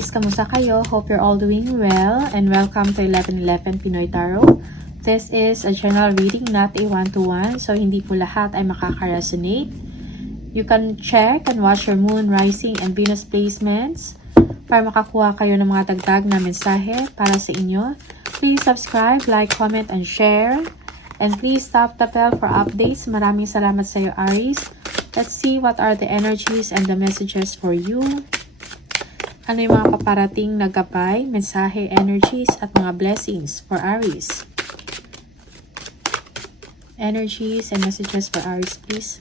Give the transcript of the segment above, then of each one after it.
Aries, kamusta kayo? Hope you're all doing well and welcome to 1111 Pinoy Tarot. This is a general reading, not a one-to-one, so hindi po lahat ay makaka-resonate. You can check and watch your moon, rising, and Venus placements para makakuha kayo ng mga dagdag na mensahe para sa inyo. Please subscribe, like, comment, and share. And please tap the bell for updates. Maraming salamat sa iyo, Aries. Let's see what are the energies and the messages for you. Ano yung mga paparating na gabay, mensahe, energies, at mga blessings for Aries? Energies and messages for Aries, please.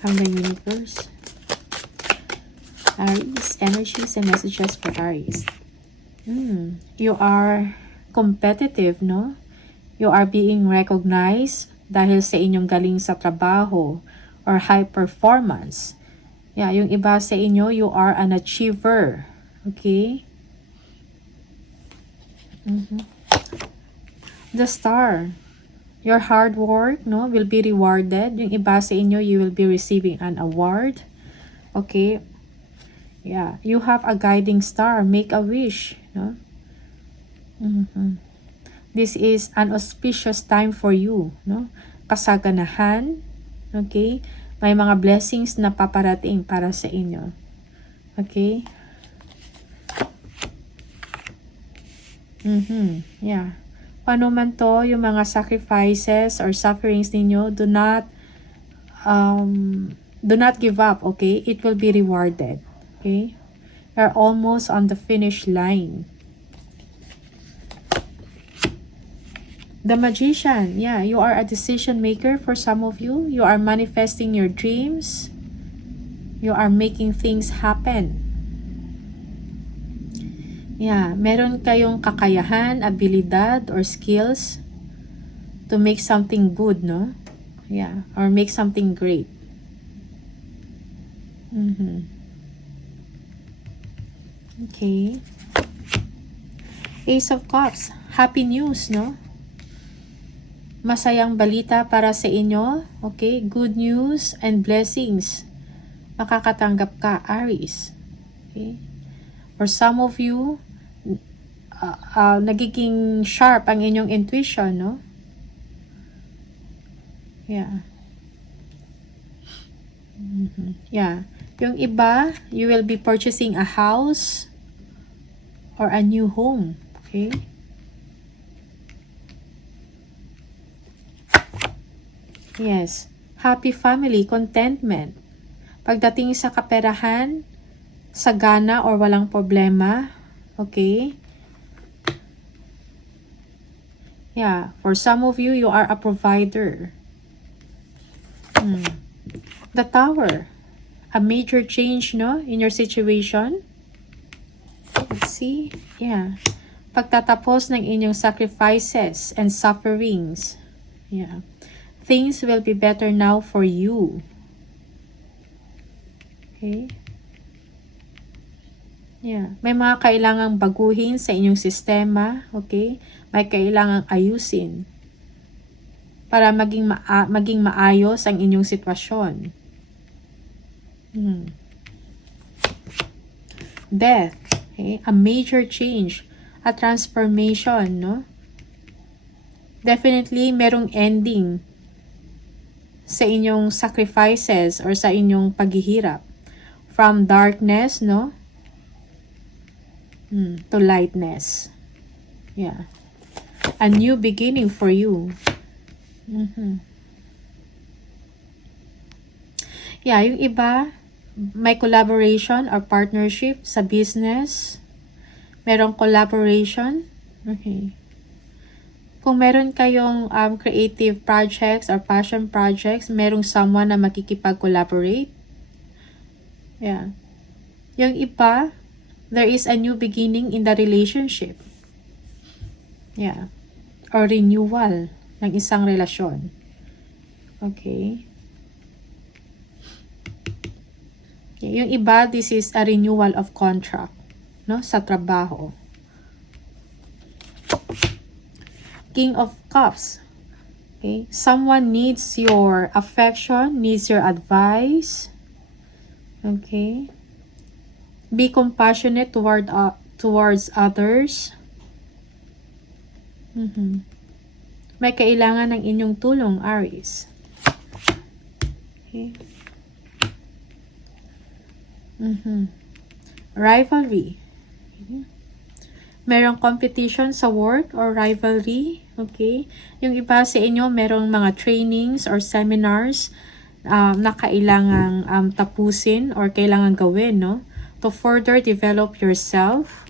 From the universe. Aries, energies and messages for Aries. You are competitive, no? You are being recognized dahil sa inyong galing sa trabaho or high performance. Yeah, yung iba sa inyo, you are an achiever. Okay? The star. Your hard work, no, will be rewarded. Yung iba sa inyo, you will be receiving an award. Okay? Yeah, you have a guiding star. Make a wish, no? This is an auspicious time for you, no? Kasaganahan, okay? May mga blessings na paparating para sa inyo. Okay? Yeah. Paano man to, yung mga sacrifices or sufferings ninyo, do not give up, okay? It will be rewarded. Okay? You're almost on the finish line. The Magician, yeah, you are a decision maker for some of you. You are manifesting your dreams. You are making things happen. Yeah, meron kayong kakayahan, abilidad, or skills to make something good, no? Yeah, or make something great. Okay. Ace of Cups, happy news, no? Masayang balita para sa inyo. Okay? Good news and blessings. Makakatanggap ka, Aries. Okay? For some of you, nagiging sharp ang inyong intuition, no? Yeah. Yeah. Yung iba, you will be purchasing a house or a new home. Okay? Yes. Happy family, contentment. Pagdating sa kaperahan, sagana or walang problema. Okay? Yeah. For some of you, you are a provider. The Tower. A major change, no? In your situation. Let's see. Yeah. Pagtatapos ng inyong sacrifices and sufferings. Yeah. Things will be better now for you. Okay? Yeah. May mga kailangang baguhin sa inyong sistema. Okay? May kailangang ayusin para maging maayos ang inyong sitwasyon. Death. Okay? A major change. A transformation, no? Definitely, merong ending sa inyong sacrifices or sa inyong paghihirap. From darkness, no? To lightness. Yeah. A new beginning for you. Yeah, yung iba, may collaboration or partnership sa business. Merong collaboration. Okay. Kung meron kayong creative projects or passion projects, merong someone na makikipag-collaborate. Yeah. Yung iba, there is a new beginning in the relationship. Yeah. Or renewal ng isang relasyon. Okay. Yung iba, this is a renewal of contract, no, sa trabaho. King of Cups. Okay? Someone needs your affection, needs your advice. Okay? Be compassionate towards others. May kailangan ng inyong tulong, Aries. Okay. Rivalry. Okay. Merong competition sa work or rivalry. Okay. Yung iba sa inyo, merong mga trainings or seminars na kailangang tapusin or kailangan gawin, no? To further develop yourself.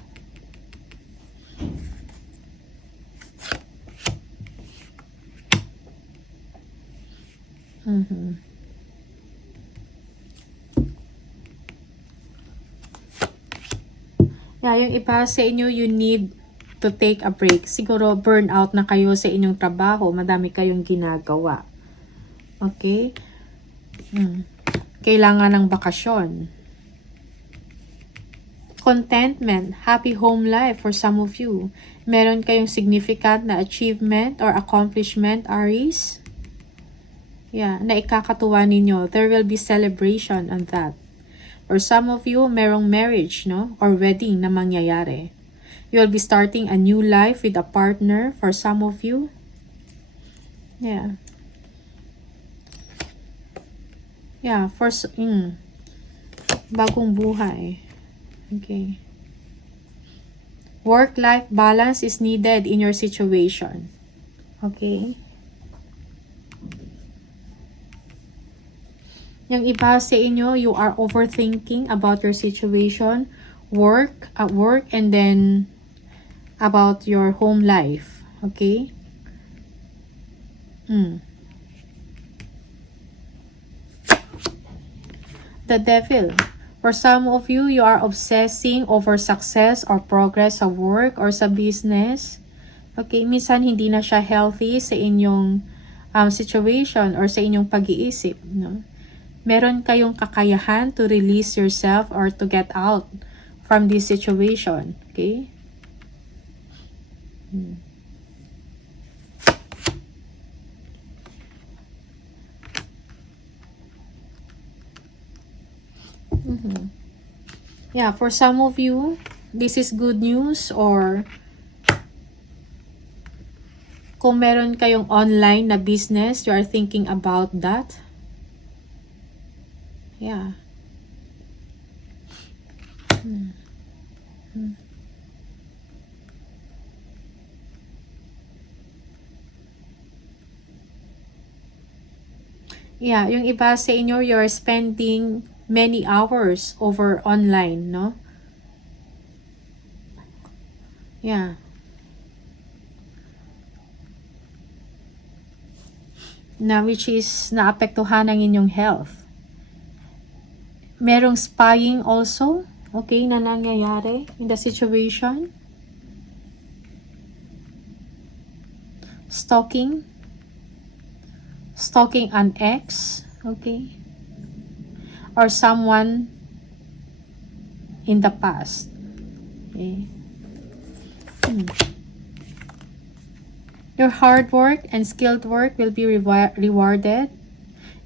Yeah, yung iba sa inyo, you need to take a break. Siguro burnout na kayo sa inyong trabaho. Madami kayong ginagawa. Okay? Kailangan ng bakasyon. Contentment, happy home life for some of you. Meron kayong significant na achievement or accomplishment, Aries. Yeah, na ikakatuwa ninyo. There will be celebration on that. For some of you, merong marriage, no? Or wedding na mangyayari. You'll be starting a new life with a partner for some of you. Yeah. Yeah, bagong buhay. Okay. Work-life balance is needed in your situation. Okay. Yung iba sa inyo, you are overthinking about your situation, at work, and then about your home life. Okay? The Devil. For some of you, you are obsessing over success or progress sa work or sa business. Okay? Minsan, hindi na siya healthy sa inyong situation or sa inyong pag-iisip. No? Meron kayong kakayahan to release yourself or to get out from this situation. Okay? Yeah, for some of you, this is good news, or kung meron kayong online na business, you are thinking about that. Yeah. Yeah, yung iba sa inyo, you're spending many hours over online, no? Yeah. Na which is naapektuhan ng inyong health. Merong spying also, okay, na nangyayari in the situation. Stalking an ex, okay, or someone in the past. Okay. Your hard work and skilled work will be rewarded.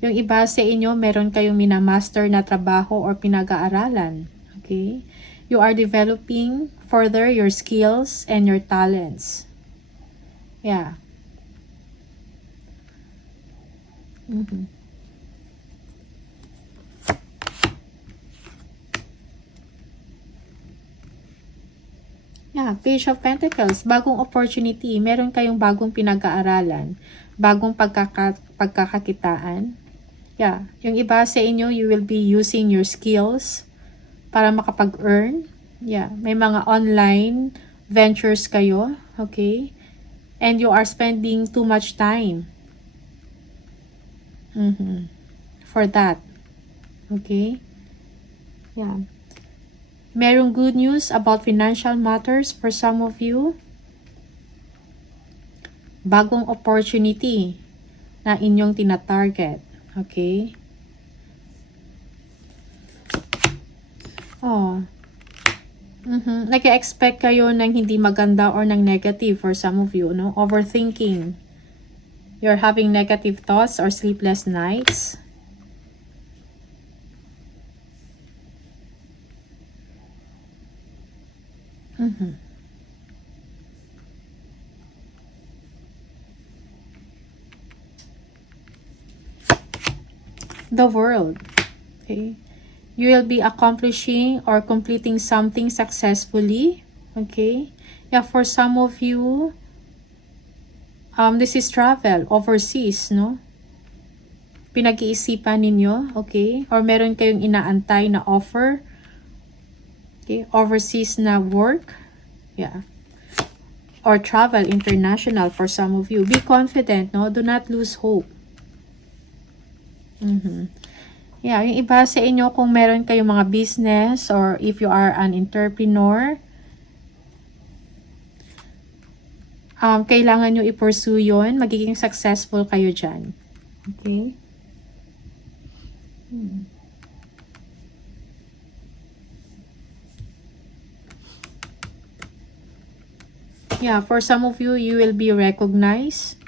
Yung iba sa inyo, meron kayong minamaster na trabaho or pinag-aaralan. Okay? You are developing further your skills and your talents. Yeah. Yeah, Page of Pentacles, bagong opportunity. Meron kayong bagong pinag-aaralan, bagong pagkakakitaan. Yeah, yung iba sa inyo, you will be using your skills para makapag-earn. Yeah, may mga online ventures kayo, okay? And you are spending too much time for that. Okay? Yeah. Merong good news about financial matters for some of you. Bagong opportunity na inyong tina-target. Okay? Oh. Nag-expect kayo ng hindi maganda or ng negative for some of you, no? Overthinking. You're having negative thoughts or sleepless nights. The World. Okay. You will be accomplishing or completing something successfully. Okay. Yeah, for some of you, this is travel overseas, no? Pinag-iisipan ninyo, okay? Or meron kayong inaantay na offer. Okay, overseas na work. Yeah. Or travel international for some of you. Be confident, no? Do not lose hope. Yeah, yung iba sa inyo kung meron kayong mga business or if you are an entrepreneur, kailangan nyo i-pursue yun. Magiging successful kayo dyan. Okay? Yeah, for some of you, you will be recognized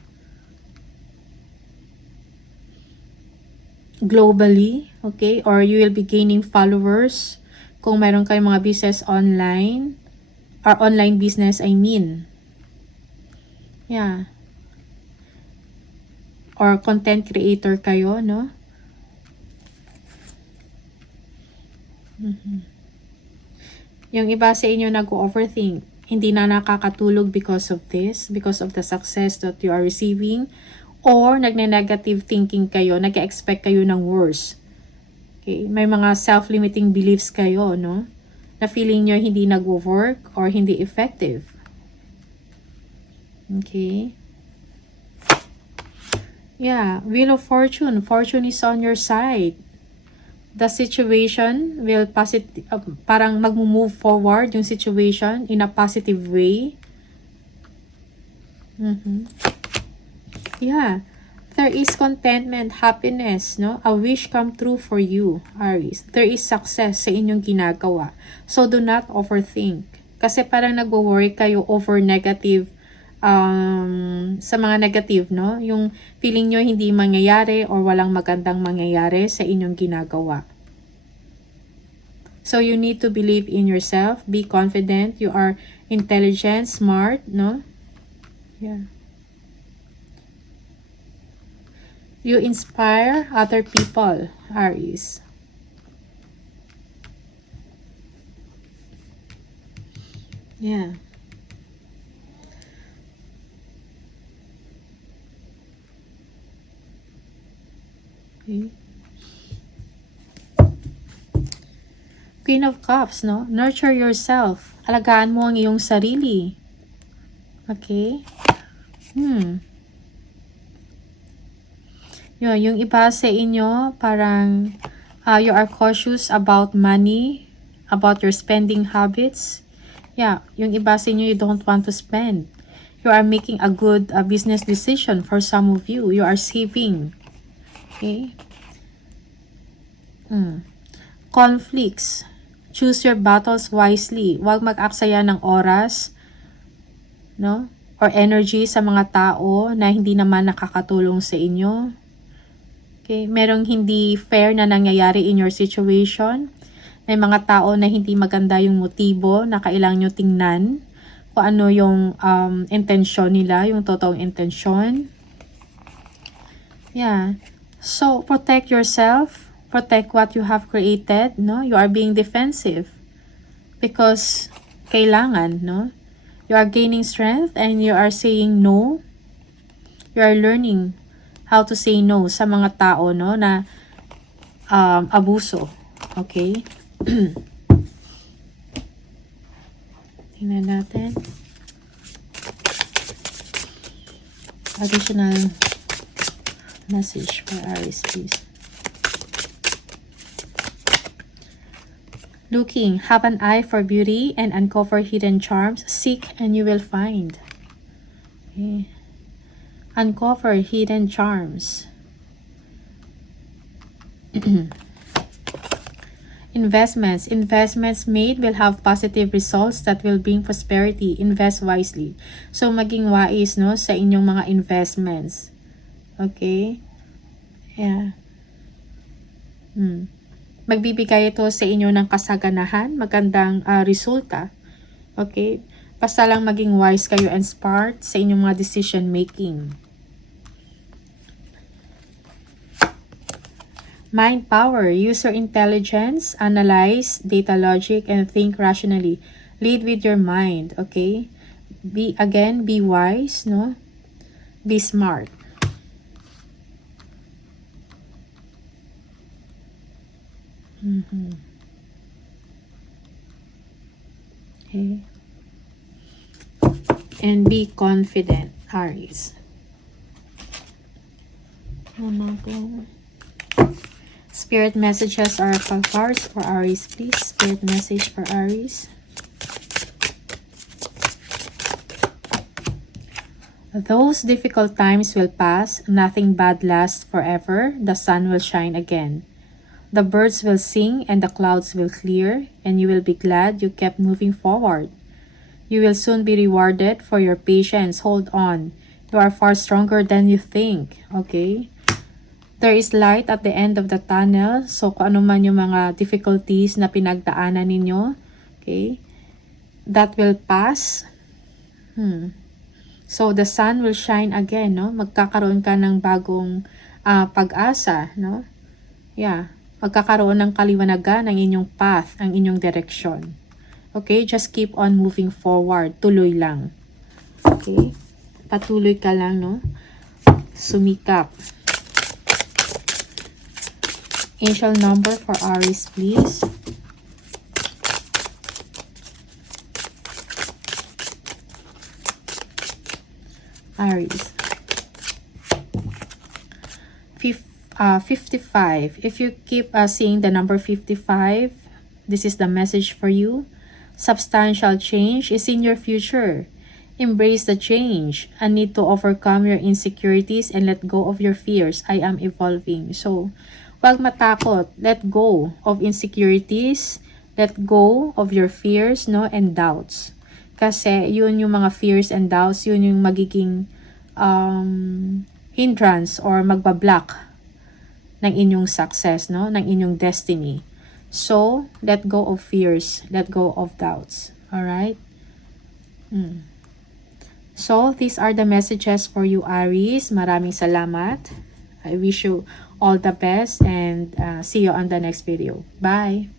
globally, okay? Or you will be gaining followers kung meron kayong mga business online or online business, I mean. Yeah. Or content creator kayo, no? Yung iba sa inyo nag-overthink. Hindi na nakakatulog because of this, because of the success that you are receiving. Or nagne-negative thinking kayo, nag-expect kayo ng worse. Okay? May mga self-limiting beliefs kayo, no? Na feeling nyo hindi nag-work or hindi effective. Okay? Yeah, Wheel of Fortune. Fortune is on your side. The situation will parang mag-move forward yung situation in a positive way. Yeah. There is contentment, happiness, no? A wish come true for you, Aries. There is success sa inyong ginagawa. So, do not overthink. Kasi parang nagwo-worry kayo over negative, sa mga negative, no? Yung feeling nyo hindi mangyayari or walang magandang mangyayari sa inyong ginagawa. So, you need to believe in yourself. Be confident. You are intelligent, smart, no? Yeah. You inspire other people, Aries. Yeah. Okay. Queen of Cups, no? Nurture yourself. Alagaan mo ang iyong sarili. Okay? Yung iba sa inyo, parang you are cautious about money, about your spending habits. Yeah, yung iba sa inyo, you don't want to spend. You are making a good business decision for some of you. You are saving. Okay? Conflicts. Choose your battles wisely. Huwag mag-aksaya ng oras, no? Or energy sa mga tao na hindi naman nakakatulong sa inyo. Okay? Merong hindi fair na nangyayari in your situation. May mga tao na hindi maganda yung motibo na kailangan nyo tingnan kung ano yung intensyon nila, yung totoong intensyon. Yeah. So, protect yourself. Protect what you have created, no? You are being defensive because kailangan, no? You are gaining strength and you are saying no. You are learning how to say no sa mga tao, no, na abuso. Okay? Tingnan natin. Additional message for Aries, please. Looking, have an eye for beauty and uncover hidden charms. Seek and you will find. Okay. Uncover hidden charms. Investments. Investments made will have positive results that will bring prosperity. Invest wisely. So, maging wise, no, sa inyong mga investments. Okay? Yeah. Magbibigay ito sa inyo ng kasaganahan, magandang resulta. Okay? Basta lang maging wise kayo and smart sa inyong mga decision making. Mind power. Use your intelligence, analyze data logic, and think rationally. Lead with your mind, okay? Be wise, no? Be smart. Okay. And be confident, Aries. Spirit messages, oracle cards for Aries, please. Spirit message for Aries. Those difficult times will pass. Nothing bad lasts forever. The sun will shine again. The birds will sing and the clouds will clear, and you will be glad you kept moving forward. You will soon be rewarded for your patience. Hold on. You are far stronger than you think. Okay? There is light at the end of the tunnel. So, kung ano man yung mga difficulties na pinagdaanan ninyo, okay, that will pass. So, the sun will shine again, no? Magkakaroon ka ng bagong pag-asa, no? Yeah. Magkakaroon ng kaliwanagan ang inyong path, ang inyong direction. Okay? Just keep on moving forward. Tuloy lang. Okay? Patuloy ka lang, no? Sumikap. Angel number for Aries, please. Aries. 55. If you keep seeing the number 55, this is the message for you. Substantial change is in your future. Embrace the change. A need to overcome your insecurities and let go of your fears. I am evolving. So, wag matakot. Let go of insecurities. Let go of your fears, no, and doubts. Kasi yun yung mga fears and doubts, yun yung magiging hindrance or magbablock ng inyong success, no, ng inyong destiny. So, let go of fears, let go of doubts. All right? So, these are the messages for you, Aries. Maraming salamat. I wish you all the best and see you on the next video. Bye!